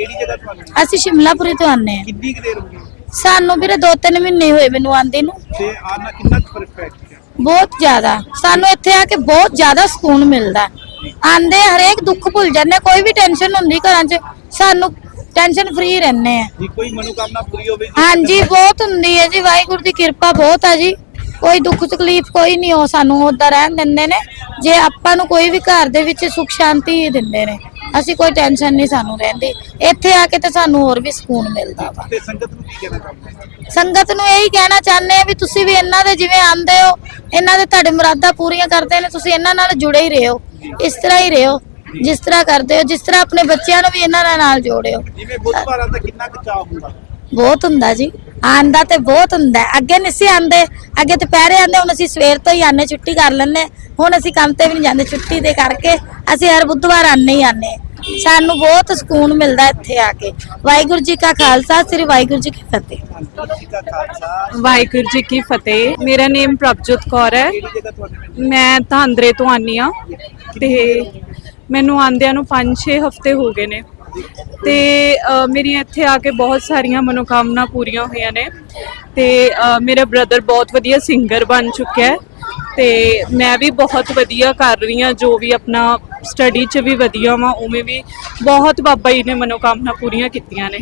ਅਸੀਂ ਸ਼ਿਮਲਾਪੁਰੀ ਤੋਂ ਆਨੇ ਹਾਂ। ਕਿੰਨੀ ਕੁ ਦੇਰ ਹੋ ਗਈ? ਸਾਨੂੰ ਵੀਰੇ 2-3 ਮਹੀਨੇ ਹੋਏ ਮੈਨੂੰ ਆਂਦੇ ਨੂੰ। ਤੇ ਆਣਾ ਕਿੰਨਾ ਕੁ ਫ਼ਰਕ ਪੈ ਗਿਆ? ਬਹੁਤ ਜ਼ਿਆਦਾ। ਸਾਨੂੰ ਇੱਥੇ ਆ ਕੇ ਬਹੁਤ ਜ਼ਿਆਦਾ ਸਕੂਨ ਮਿਲਦਾ। ਆਂਦੇ ਹਰੇਕ ਦੁੱਖ ਭੁੱਲ ਜਾਂਦੇ ਕੋਈ ਵੀ ਟੈਨਸ਼ਨ ਹੁੰਦੀ ਘਰਾਂ 'ਚ ਸਾਨੂੰ ਟੈਨਸ਼ਨ ਫ੍ਰੀ ਰਹਿੰਦੇ ਆ। ਜੀ ਕੋਈ ਮਨੋਕਾਮਨਾ ਪੂਰੀ ਹੋਵੇ ਜੀ? ਹਾਂਜੀ ਬਹੁਤ ਹੁੰਦੀ ਹੈ ਜੀ ਵਾਹਿਗੁਰੂ ਦੀ ਕਿਰਪਾ ਬਹੁਤ ਆ ਜੀ। ਕੋਈ ਦੁੱਖ ਤਕਲੀਫ ਕੋਈ ਨਹੀਂ ਉਹ ਸਾਨੂੰ ਉਦਾਂ ਰਹਿਣ ਦਿੰਦੇ ਨੇ ਜੇ ਆਪਾਂ ਨੂੰ ਕੋਈ ਵੀ ਘਰ ਦੇ ਵਿੱਚ ਸੁਖ ਸ਼ਾਂਤੀ ਹੀ ਦਿੰਦੇ ਨੇ। ਅਸੀਂ ਕੋਈ ਟੈਨਸ਼ਨ ਨਹੀਂ ਸਾਨੂੰ ਰਹਿੰਦੀ। ਇੱਥੇ ਆ ਕੇ ਤੇ ਸਾਨੂੰ ਹੋਰ ਵੀ ਸਕੂਨ ਮਿਲਦਾ ਵਾ। ਤੇ ਸੰਗਤ ਨੂੰ ਕੀ ਕਹਿਣਾ ਚਾਹੁੰਦੇ ਹੋ? ਸੰਗਤ ਨੂੰ ਇਹੀ ਕਹਿਣਾ ਚਾਹੁੰਦੇ ਆ ਵੀ ਤੁਸੀਂ ਵੀ ਇਹਨਾਂ ਦੇ ਜਿਵੇਂ ਆਂਦੇ ਹੋ ਇਹਨਾਂ ਦੇ ਤੁਹਾਡੇ ਮੁਰਾਦਾਂ ਪੂਰੀਆਂ ਕਰਦੇ ਨੇ ਤੁਸੀਂ ਇਹਨਾਂ ਨਾਲ ਜੁੜੇ ਹੀ ਰਹੋ। ਇਸ ਤਰ੍ਹਾਂ ਹੀ ਰਹੋ ਜਿਸ ਤਰ੍ਹਾਂ ਕਰਦੇ ਹੋ ਜਿਸ ਤਰ੍ਹਾਂ ਆਪਣੇ ਬੱਚਿਆਂ ਨੂੰ ਵੀ ਇਹਨਾਂ ਨਾਲ ਜੋੜਿਓ। ਜਿਵੇਂ ਬੁੱਧਵਾਰਾਂ ਦਾ ਕਿੰਨਾ ਕੁ ਚਾਹ ਹੁੰਦਾ? ਬਹੁਤ ਹੁੰਦਾ ਜੀ। ਆਂਦਾ ਤੇ ਬਹੁਤ ਹੁੰਦਾ ਅੱਗੇ ਨਹੀਂ ਸੀ ਆਂਦੇ, ਅੱਗੇ ਦੁਪਹਿਰੇ ਆਂਦੇ, ਹੁਣ ਅਸੀਂ ਸਵੇਰ ਤੋਂ ਹੀ ਆਨੇ ਛੁੱਟੀ ਕਰ ਲੈਂਦੇ। ਹੁਣ ਅਸੀਂ ਕੰਮ ਤੇ ਵੀ ਨਹੀਂ ਜਾਂਦੇ, ਛੁੱਟੀ ਦੇ ਕਰਕੇ ਅਸੀਂ ਹਰ ਬੁੱਧਵਾਰ ਆਨੇ ਹੀ ਆਨੇ ਸਾਨੂੰ ਬਹੁਤ ਸਕੂਨ ਮਿਲਦਾ ਇੱਥੇ ਆ ਕੇ। ਵਾਹਿਗੁਰੂ ਜੀ ਕਾ ਖਾਲਸਾ, ਸ੍ਰੀ ਵਾਹਿਗੁਰੂ ਜੀ ਕੀ ਫਤਿਹ। ਵਾਹਿਗੁਰੂ ਜੀ ਕੀ ਫਤਿਹ। ਮੇਰਾ ਨੇਮ ਪ੍ਰਭਜੋਤ ਕੌਰ ਹੈ। ਮੈਂ ਧਾਂਦਰੇ ਤੋਂ ਆਨੀ ਆ ਤੇ ਮੈਨੂੰ ਆਂਦਿਆਂ ਨੂੰ 5-6 ਹਫ਼ਤੇ ਹੋ ਗਏ ਨੇ। ਤੇ ਮੇਰੀਆਂ ਇੱਥੇ ਆ ਕੇ ਬਹੁਤ ਸਾਰੀਆਂ ਮਨੋਕਾਮਨਾ ਪੂਰੀਆਂ ਹੋਈਆਂ ਨੇ ਤੇ ਮੇਰਾ ਬ੍ਰਦਰ ਬਹੁਤ ਵਧੀਆ ਸਿੰਗਰ ਬਣ ਚੁੱਕਿਆ ਹੈ ਤੇ ਮੈਂ ਵੀ ਬਹੁਤ ਵਧੀਆ ਕਰ ਰਹੀ ਹਾਂ, ਜੋ ਵੀ ਆਪਣਾ ਸਟੱਡੀ 'ਚ ਵੀ ਵਧੀਆ ਵਾਂ, ਉਵੇਂ ਵੀ ਬਹੁਤ ਬਾਬਾ ਜੀ ਨੇ ਮਨੋਕਾਮਨਾ ਪੂਰੀਆਂ ਕੀਤੀਆਂ ਨੇ।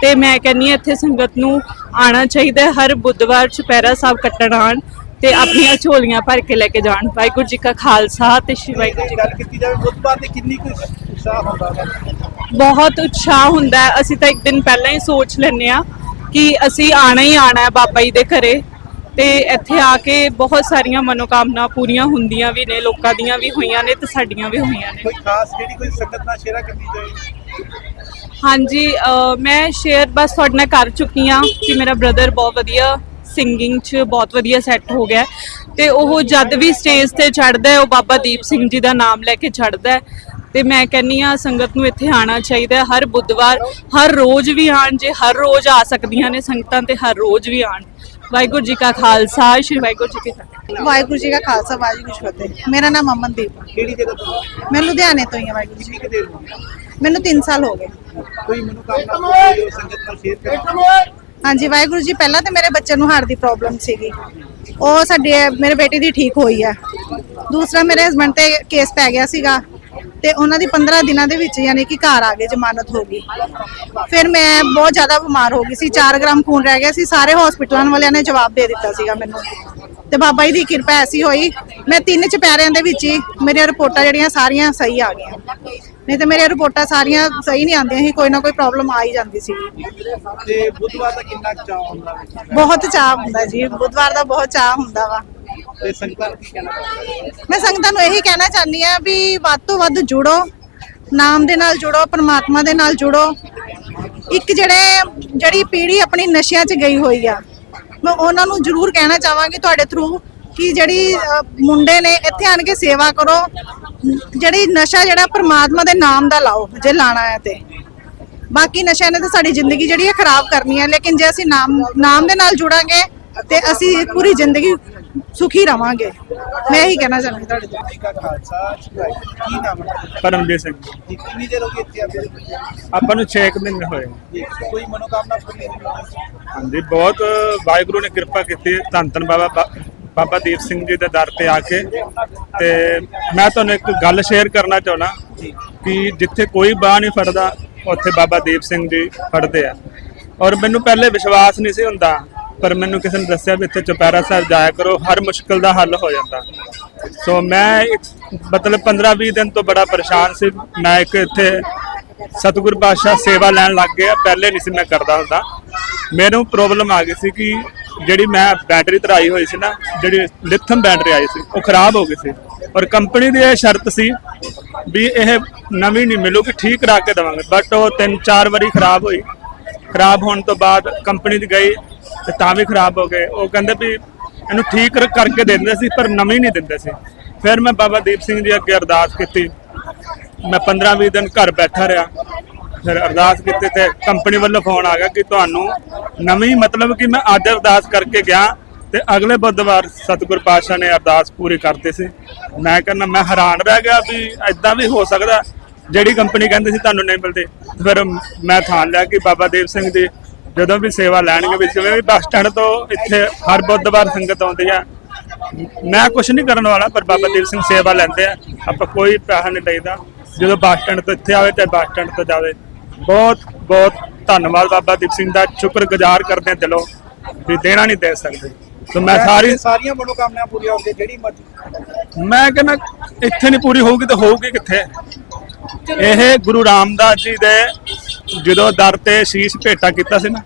ਤੇ ਮੈਂ ਕਹਿੰਨੀ ਹਾਂ, ਇੱਥੇ ਸੰਗਤ ਨੂੰ ਆਣਾ ਚਾਹੀਦਾ ਹਰ ਬੁੱਧਵਾਰ ਚੁਪਹਿਰਾ ਸਾਹਿਬ ਕੱਟਣ ਆਣ ਤੇ ਆਪਣੀਆਂ ਝੋਲੀਆਂ ਭਰ ਕੇ ਲੈ ਕੇ ਜਾਣ। ਵਾਹਿਗੁਰੂ ਜੀ ਕਾ ਖਾਲਸਾ ਤੇ ਸ਼੍ਰੀ ਵਾਹਿਗੁਰੂ ਜੀ ਗੱਲ ਕੀਤੀ ਜਾਵੇ, ਬੁੱਧਵਾਰ ਦੀ ਕਿੰਨੀ ਕੁ ਉਤਸ਼ਾਹ ਹੁੰਦਾ ਵਾ ਬਹੁਤ ਉਤਸ਼ਾਹ ਹੁੰਦਾ ਹੈ। ਅਸੀਂ ਤਾਂ ਇੱਕ ਦਿਨ ਪਹਿਲਾਂ ਹੀ ਸੋਚ ਲੈਂਦੇ ਆ ਕਿ ਅਸੀਂ ਆਣਾ ਹੀ ਆਣਾ ਹੈ ਬਾਬਾ ਜੀ ਦੇ ਘਰੇ। ਤੇ ਇੱਥੇ ਆ ਕੇ ਬਹੁਤ ਸਾਰੀਆਂ ਮਨੋਕਾਮਨਾ ਪੂਰੀਆਂ ਹੁੰਦੀਆਂ ਵੀ ਨੇ ਲੋਕਾਂ ਦੀਆਂ ਵੀ ਹੋਈਆਂ ਨੇ ਤੇ ਸਾਡੀਆਂ ਵੀ ਹੋਈਆਂ ਨੇ। ਕੋਈ ਖਾਸ ਜਿਹੜੀ ਕੋਈ ਸੰਗਤ ਨਾਲ ਸ਼ੇਅਰ ਕਰਨੀ ਚਾਹੀਦੀ? ਹਾਂਜੀ ਅਹ ਮੈਂ ਸ਼ੇਅਰ ਬਸ ਤੁਹਾਡੇ ਨਾਲ ਕਰ ਚੁੱਕੀ ਹਾਂ ਕਿ ਮੇਰਾ ਬ੍ਰਦਰ ਬਹੁਤ ਵਧੀਆ ਸਿੰਗਿੰਗ 'ਚ ਬਹੁਤ ਵਧੀਆ ਸੈੱਟ ਹੋ ਗਿਆ ਹੈ। ਤੇ ਉਹ ਜਦ ਵੀ ਸਟੇਜ ਤੇ ਚੜ੍ਹਦਾ ਹੈ ਉਹ ਬਾਬਾ ਦੀਪ ਸਿੰਘ ਜੀ ਦਾ ਨਾਮ ਲੈ ਕੇ ਚੜ੍ਹਦਾ ਹੈ। ਤੇ ਮੈਂ ਕਹਿੰਨੀ ਆ ਸੰਗਤ ਨੂੰ ਇੱਥੇ ਆਣਾ ਚਾਹੀਦਾ ਹਰ ਬੁੱਧਵਾਰ ਹਰ ਰੋਜ਼ ਵੀ ਆਣ ਜੇ ਹਰ ਰੋਜ਼ ਆ ਸਕਦੀਆਂ ਨੇ ਸੰਗਤਾਂ ਤੇ ਹਰ ਰੋਜ਼ ਵੀ ਆਣ ਵਾਹਿਗੁਰੂ ਜੀ ਕਾ ਖਾਲਸਾ ਸ਼੍ਰੀ ਵਾਹਿਗੁਰੂ ਜੀ ਕੀ ਫਤਿਹ। ਵਾਹਿਗੁਰੂ ਜੀ ਕਾ ਖਾਲਸਾ ਵਾਹਿਗੁਰੂ ਜੀ ਕੀ ਫਤਿਹ। ਮੇਰਾ ਨਾਮ ਅਮਨਦੀਪ ਕਿਹੜੀ ਜਗ੍ਹਾ ਤੋਂ? ਮੈਂ ਲੁਧਿਆਣੇ ਤੋਂ ਹੀ ਹਾਂ ਵਾਹਿਗੁਰੂ ਜੀ। ਕੁ ਦੇਰ? ਮੈਨੂੰ 3 ਸਾਲ ਹੋ ਗਏ। ਕੋਈ ਪੂਰੀ ਹੋਵੇ ਸੰਗਤ ਨਾਲ ਸ਼ੇਅਰ ਕਰੋ। ਹਾਂਜੀ ਵਾਹਿਗੁਰੂ ਜੀ ਪਹਿਲਾਂ ਤੇ ਮੇਰੇ ਬੱਚੇ ਨੂੰ ਹਾਰਟ ਦੀ ਪ੍ਰੋਬਲਮ ਸੀਗੀ। ਉਹ ਸਾਡੇ ਮੇਰੇ ਬੇਟੇ ਦੀ ਠੀਕ ਹੋਈ ਹੈ ਦੂਸਰਾ ਮੇਰੇ ਹਸਬੰਡ ਤੇ ਕੇਸ ਪੈ ਗਿਆ ਸੀਗਾ। ਤੇ ਉਹਨਾਂ ਦੀ 15 ਦਿਨਾਂ ਦੇ ਵਿੱਚ ਯਾਨੀ ਕਿ ਘਰ ਆ ਗਏ ਜ਼ਮਾਨਤ ਹੋ ਗਈ। ਫਿਰ ਮੈਂ ਬਹੁਤ ਜ਼ਿਆਦਾ ਬਿਮਾਰ ਹੋ ਗਈ ਸੀ 4 ਗ੍ਰਾਮ ਖੂਨ ਰਹਿ ਗਿਆ ਸੀ ਸਾਰੇ ਹਸਪੀਟਲਾਂ ਵਾਲਿਆਂ ਨੇ ਜਵਾਬ ਦੇ ਦਿੱਤਾ ਸੀਗਾ ਮੈਨੂੰ। ਤੇ ਬਾਬਾ ਜੀ ਦੀ ਕਿਰਪਾ ਐਸੀ ਹੋਈ ਮੈਂ ਤਿੰਨ ਚੁਪਹਿਰਿਆਂ ਦੇ ਵਿੱਚ ਹੀ ਮੇਰੀਆਂ ਰਿਪੋਰਟਾਂ ਜਿਹੜੀਆਂ ਸਾਰੀਆਂ ਸਹੀ ਆ ਗਈਆਂ। ਨਹੀਂ ਤੇ ਮੇਰੀਆਂ ਰਿਪੋਰਟਾਂ ਸਾਰੀਆਂ ਸਹੀ ਨਹੀਂ ਆਉਂਦੀਆਂ ਸੀ ਕੋਈ ਨਾ ਕੋਈ ਪ੍ਰੋਬਲਮ ਆ ਹੀ ਜਾਂਦੀ ਸੀ। ਤੇ ਬੁੱਧਵਾਰ ਦਾ ਕਿੰਨਾ ਚਾਹ ਹੁੰਦਾ? ਬਹੁਤ ਚਾਹ ਹੁੰਦਾ ਜੀ ਬੁੱਧਵਾਰ ਦਾ ਬਹੁਤ ਚਾਹ ਹੁੰਦਾ ਵਾ। ਤੇ ਸੰਗਤਾਂ ਨੂੰ ਕੀ ਕਹਿਣਾ ਚਾਹੁੰਦੇ ਮੈਂ ਸੰਗਤਾਂ ਨੂੰ ਇਹੀ ਕਹਿਣਾ ਚਾਹੁੰਦੀ ਆ ਵੀ ਵੱਧ ਤੋਂ ਵੱਧ ਜੁੜੋ ਨਾਮ ਦੇ ਨਾਲ ਜੁੜੋ ਪਰਮਾਤਮਾ ਦੇ ਨਾਲ ਜੁੜੋ। ਇੱਕ ਜਿਹੜੇ ਜਿਹੜੀ ਪੀੜ੍ਹੀ ਆਪਣੀ ਨਸ਼ਿਆਂ 'ਚ ਗਈ ਹੋਈ ਆ ਮੈਂ ਉਹਨਾਂ ਨੂੰ ਜ਼ਰੂਰ ਕਹਿਣਾ ਚਾਹਾਂਗੀ ਤੁਹਾਡੇ ਥਰੂ ਕਿ ਜਿਹੜੀ ਅ, ਮੁੰਡੇ ਨੇ ਇੱਥੇ ਆਣ ਕੇ ਸੇਵਾ ਕਰੋ ਜਿਹੜੀ ਨਸ਼ਾ ਜਿਹੜਾ ਪਰਮਾਤਮਾ ਦੇ ਨਾਮ ਦਾ ਲਾਓ ਜੇ ਲਾਣਾ ਹੈ ਤੇ। ਬਾਕੀ ਨਸ਼ਿਆਂ ਨੇ ਤਾਂ ਸਾਡੀ ਜ਼ਿੰਦਗੀ ਜਿਹੜੀ ਹੈ ਖਰਾਬ ਕਰਨੀ ਹੈ ਲੇਕਿਨ ਜੇ ਅਸੀਂ ਨਾਮ ਨਾਮ ਦੇ ਨਾਲ ਜੁੜਾਂਗੇ ਤੇ ਅਸੀਂ ਪੂਰੀ ਜ਼ਿੰਦਗੀ ਸੁਖੀ ਰਵਾਂਗੇ। ਮੈਂ ਇਹੀ ਕਹਿਣਾ ਚਾਹੁੰਦੀ ਤੁਹਾਡੇ ਤੋਂ। ਜੀ ਕਾ ਖਾਲਸਾ ਸ਼੍ਰੀ ਵਾਹਿਗੁਰੂ ਜੀ। ਕੀ ਨਾਮ ਹੈ ਪਰਮਜੀਤ ਸਿੰਘ। ਜੀ ਕਿੰਨੀ ਦੇਰ ਹੋ ਗਈ ਇੱਥੇ ਆਉਂਦੇ ਨੂੰ? ਆਪਾਂ ਨੂੰ 6 ਮਹੀਨੇ ਹੋਏ। ਜੀ ਕੋਈ ਮਨੋਕਾਮਨਾ ਪੂਰੀ ਹੋਈ ਹਾਂਜੀ ਬਹੁਤ ਵਾਹਿਗੁਰੂ ਨੇ ਕਿਰਪਾ ਕੀਤੀ ਧੰਨ ਧੰਨ ਬਾਬਾ ਬਾ- ਬਾਬਾ ਦੀਪ ਸਿੰਘ ਜੀ ਦੇ ਦਰ ਤੇ ਆ ਕੇ। ਤੇ ਮੈਂ ਤੁਹਾਨੂੰ ਇੱਕ ਗੱਲ ਸ਼ੇਅਰ ਕਰਨਾ ਚਾਹੁੰਦਾ ਕਿ ਜਿੱਥੇ ਕੋਈ ਬਾਹ ਨਹੀਂ ਫੜਦਾ ਉੱਥੇ ਬਾਬਾ ਦੀਪ ਸਿੰਘ ਜੀ ਫੜਦੇ ਆ। ਔਰ ਮੈਨੂੰ ਪਹਿਲੇ ਵਿਸ਼ਵਾਸ ਨਹੀਂ ਸੀ ਹੁੰਦਾ ਪਰ ਮੈਨੂੰ ਕਿਸੇ ਨੇ ਦੱਸਿਆ ਵੀ ਇੱਥੇ ਚੁਪਹਿਰਾ ਸਾਹਿਬ ਜਾਇਆ ਕਰੋ, ਹਰ ਮੁਸ਼ਕਲ ਦਾ ਹੱਲ ਹੋ ਜਾਂਦਾ। ਸੋ ਮੈਂ ਇੱਕ- ਮਤਲਬ 15-20 ਦਿਨ ਤੋਂ ਬੜਾ ਪਰੇਸ਼ਾਨ ਸੀ। ਮੈਂ ਇੱਕ ਇੱਥੇ ਸਤਿਗੁਰ ਪਾਤਸ਼ਾਹ ਸੇਵਾ ਲੈਣ ਲੱਗ ਗਿਆ, ਪਹਿਲੇ ਨਹੀਂ ਸੀ ਮੈਂ ਕਰਦਾ ਹੁੰਦਾ। ਮੈਨੂੰ ਪ੍ਰੋਬਲਮ ਆ ਗਈ ਸੀ ਕਿ ਜਿਹੜੀ ਮੈਂ ਬੈਟਰੀ ਧਰਾਈ ਹੋਈ ਸੀ ਨਾ, ਜਿਹੜੀ ਲਿਥਮ ਬੈਟਰੀ ਆਈ ਸੀ, ਉਹ ਖਰਾਬ ਹੋ ਗਈ ਸੀ। ਔਰ ਕੰਪਨੀ ਦੀ ਇਹ ਸ਼ਰਤ ਸੀ ਵੀ ਇਹ ਨਵੀਂ ਨਹੀਂ ਮਿਲੂਗੀ ਠੀਕ ਕਰਾ ਕੇ ਦੇਵਾਂਗੇ। ਬਟ ਉਹ ਤਿੰਨ ਚਾਰ ਵਾਰੀ ਖਰਾਬ ਹੋਈ। ਖਰਾਬ ਹੋਣ ਤੋਂ ਬਾਅਦ ਕੰਪਨੀ ਦੀ ਗਈ ਤੇ ਤਾਂ ਵੀ ਖਰਾਬ ਹੋ ਗਏ। ਉਹ ਕਹਿੰਦੇ ਵੀ ਇਹਨੂੰ ਠੀਕ ਕਰ- ਕਰਕੇ ਦਿੰਦੇ ਸੀ, ਪਰ ਨਵੀਂ ਨਹੀਂ ਦਿੰਦੇ ਸੀ। ਫਿਰ ਮੈਂ ਬਾਬਾ ਦੀਪ ਸਿੰਘ ਜੀ ਅੱਗੇ ਅਰਦਾਸ ਕੀਤੀ। ਮੈਂ 15-20 ਦਿਨ ਘਰ ਬੈਠਾ ਰਿਹਾ। ਫਿਰ ਅਰਦਾਸ ਕੀਤੀ ਤੇ ਕੰਪਨੀ ਵੱਲੋਂ ਫੋਨ ਆ ਗਿਆ ਕਿ ਤੁਹਾਨੂੰ ਨਵੀਂ ਮਤਲਬ ਕਿ ਮੈਂ ਅੱਜ ਅਰਦਾਸ ਕਰਕੇ ਗਿਆ ਤੇ ਅਗਲੇ ਬੁੱਧਵਾਰ ਸਤਿਗੁਰ ਪਾਤਸ਼ਾਹ ਨੇ ਅਰਦਾਸ ਪੂਰੀ ਕਰਤੀ ਸੀ। ਮੈਂ ਕਹਿੰਦਾ, ਮੈਂ ਹੈਰਾਨ ਰਹਿ ਗਿਆ ਵੀ ਐਦਾਂ ਵੀ ਹੋ ਸਕਦਾ। ਜਿਹੜੀ ਕੰਪਨੀ ਕਹਿੰਦੇ ਸੀ, ਤੁਹਾਨੂੰ ਨਹੀਂ ਮਿਲਦੀ। ਫਿਰ ਮੈਂ ਥਾਨ ਲਿਆ ਕਿ ਬਾਬਾ ਦੀਪ ਸਿੰਘ ਜੀ ਜਦੋਂ ਵੀ ਸੇਵਾ ਲੈਣਗੇ ਵੀ ਜਿਵੇਂ ਵੀ ਬੱਸ ਸਟੈਂਡ ਤੋਂ ਇੱਥੇ ਹਰ ਬੁੱਧਵਾਰ ਸੰਗਤ ਆਉਂਦੀ ਆ। ਮੈਂ ਕੁਝ ਨਹੀਂ ਕਰਨ ਵਾਲਾ ਪਰ ਬਾਬਾ ਦੀਪ ਸਿੰਘ ਸੇਵਾ ਲੈਂਦੇ ਆ। ਆਪਾਂ ਕੋਈ ਪੈਸਾ ਨਹੀਂ ਲਈਦਾ ਜਦੋਂ ਬੱਸ ਸਟੈਂਡ ਤੋਂ ਇੱਥੇ ਆਵੇ ਤੇ ਬੱਸ ਸਟੈਂਡ ਤੋਂ ਜਾਵੇ। ਬਹੁਤ ਬਹੁਤ ਧੰਨਵਾਦ ਬਾਬਾ ਦੀਪ ਸਿੰਘ ਦਾ। ਸ਼ੁਕਰਗੁਜ਼ਾਰ ਕਰਦੇ ਹਾਂ ਦਿਲੋਂ ਵੀ ਦੇਣਾ ਨਹੀਂ ਦੇ ਸਕਦੇ। ਸੋ ਮੈਂ ਸਾਰੀ ਸਾਰੀਆਂ ਮਨੋਕਾਮਨਾਵਾਂ ਪੂਰੀਆਂ ਹੁੰਦੀਆਂ ਜਿਹੜੀ ਮਰਜ਼ੀ ਮੈਂ ਕਹਿੰਦਾ ਇੱਥੇ ਨਹੀਂ ਪੂਰੀ ਹੋਊਗੀ ਤਾਂ ਹੋਊਗੀ ਕਿੱਥੇ? ਇਹ ਗੁਰੂ ਰਾਮਦਾਸ ਜੀ ਦੇ ਜਦੋਂ ਦਰ ਤੇ ਸ਼ੀਸ਼ ਭੇਟਾ ਕੀਤਾ ਸੀ ਨਾ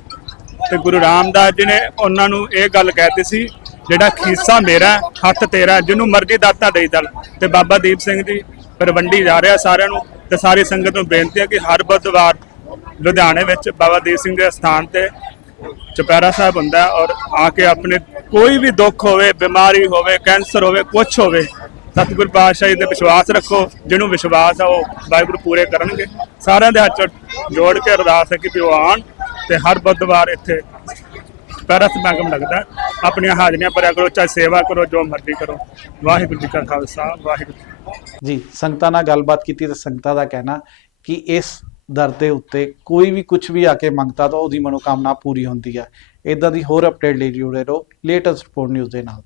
ਤੇ ਗੁਰੂ ਰਾਮਦਾਸ ਜੀ ਨੇ ਉਹਨਾਂ ਨੂੰ ਇਹ ਗੱਲ ਕਹਿਤੀ ਸੀ, ਜਿਹੜਾ ਖੀਸਾ ਮੇਰਾ ਹੱਥ ਤੇਰਾ ਜਿਹਨੂੰ ਮਰਜ਼ੀ ਦਾਤਾ ਦੇਈ ਦਲ ਤੇ ਬਾਬਾ ਦੀਪ ਸਿੰਘ ਜੀ ਫਿਰ ਜਾ ਰਿਹਾ ਸਾਰਿਆਂ ਨੂੰ ਤੇ ਸਾਰੀ ਸੰਗਤ ਨੂੰ ਬੇਨਤੀ ਹੈ ਕਿ ਹਰ ਬੁੱਧਵਾਰ ਲੁਧਿਆਣੇ ਵਿੱਚ ਬਾਬਾ ਦੀਪ ਸਿੰਘ ਦੇ ਸਥਾਨ ਤੇ ਚੁਪਹਿਰਾ ਸਾਹਿਬ ਹੁੰਦਾ ਔਰ ਆ ਕੇ ਆਪਣੇ ਕੋਈ ਵੀ ਦੁੱਖ ਹੋਵੇ, ਬਿਮਾਰੀ ਹੋਵੇ, ਕੈਂਸਰ ਹੋਵੇ ਕੁਝ ਹੋਵੇ, ਸਤਿਗੁਰ ਪਾਤਸ਼ਾਹ ਜੀ ਤੇ ਵਿਸ਼ਵਾਸ ਰੱਖੋ, ਜਿਹਨੂੰ ਵਿਸ਼ਵਾਸ ਆ ਉਹ ਵਾਹਿਗੁਰੂ ਪੂਰੇ ਕਰਨਗੇ। ਸਾਰਿਆਂ ਦੇ ਹੱਥ ਜੋੜ ਕੇ ਅਰਦਾਸ ਹੈ ਕਿ ਵੀ ਉਹ ਆਉਣ ਤੇ ਹਰ ਬੁੱਧਵਾਰ ਇੱਥੇ ਚੁਪਹਿਰਾ ਸਮਾਗਮ ਲੱਗਦਾ ਆਪਣੀਆਂ ਹਾਜ਼ਰੀਆਂ ਭਰਿਆ ਕਰੋ, ਚਾਹੇ ਸੇਵਾ ਕਰੋ, ਜੋ ਮਰਜ਼ੀ ਕਰੋ। ਵਾਹਿਗੁਰੂ ਜੀ ਕਾ ਖਾਲਸਾ, ਵਾਹਿਗੁਰੂ ਜੀ ਸੰਗਤਾਂ ਨਾਲ ਗੱਲਬਾਤ ਕੀਤੀ ਤੇ ਸੰਗਤਾਂ ਦਾ ਕਹਿਣਾ ਕਿ ਇਸ ਦਰ ਦੇ ਉੱਤੇ ਕੋਈ ਵੀ ਕੁਝ ਵੀ ਆ ਕੇ ਮੰਗਤਾ ਤਾਂ ਉਹਦੀ ਮਨੋਕਾਮਨਾ ਪੂਰੀ ਹੁੰਦੀ ਹੈ। ਇਦਾਂ ਦੀ ਹੋਰ ਅਪਡੇਟ ਲਈ ਜੁੜੇ ਰਹੋ ਲੇਟੈਸਟ ਰਿਪੋਰਟ ਨਿਊਜ਼ ਦੇ ਨਾਲ।